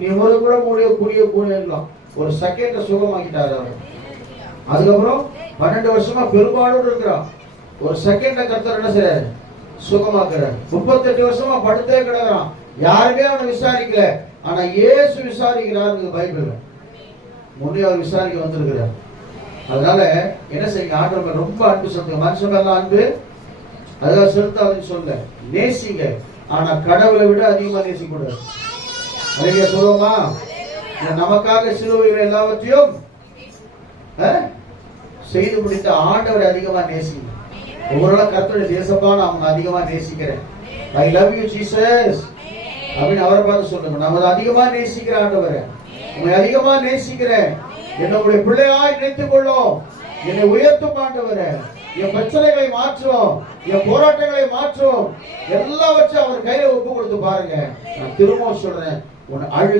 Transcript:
நிமிர கூட கூடிய இருக்கலாம். ஒரு செகண்ட சுகமாக்கிட்டாரு அவர். அதுக்கப்புறம் 12 வருஷமா பெரும்பாலோடு இருக்கிறான். ஒரு செகண்ட கர்த்தர் என்ன செய்றாரு? சுகமாக்குறாரு. 38 வருஷமா படுத்தே கிடக்குறான். யாருமே அவனை விசாரிக்கல. ஆனா இயேசு விசாரிக்கிறாரு பைபிள்ல. முன்னே அவர் விசாரிக்க வந்திருக்கிறார். அதனால என்ன செய்யுங்க, ஆண்டவர் ரொம்ப அன்பு செலுத்துங்க. மனுஷன் மேல அன்பு அதாவது செலுத்தாதுன்னு சொல்ல, நேசிங்க. ஆனா கடவுளை விட அதிகமா நேசிக்க கூடாது. அழகிய சொல்லுவோமா? நமக்காக சிலுவையில் எல்லாவற்றையும் செய்து முடித்த ஆண்டவரை அதிகமா நேசிங்க. ஒவ்வொரு கர்த்தருடைய தேசப்பா நான் அதிகமா நேசிக்கிறேன். ஐ லவ் யூ ஜீசஸ் அப்படின்னு அவரை பார்த்து சொல்லுங்க. நம்ம அதிகமா நேசிக்கிற ஆண்டவரை, உங்களை அதிகமா நேசிக்கிறேன். என்னுடைய பிள்ளையாய் நினைத்துக் கொள்ளும். என்னை உயர்த்தும் ஆண்டவரை. என் பிரச்சனைகளை மாற்றும், என் போராட்டங்களை மாற்றும், எல்லாவற்றையும் அவர் கையில ஒப்பு கொடுத்து பாருங்க. நான் திரும்பவும் சொல்றேன், உன் அழு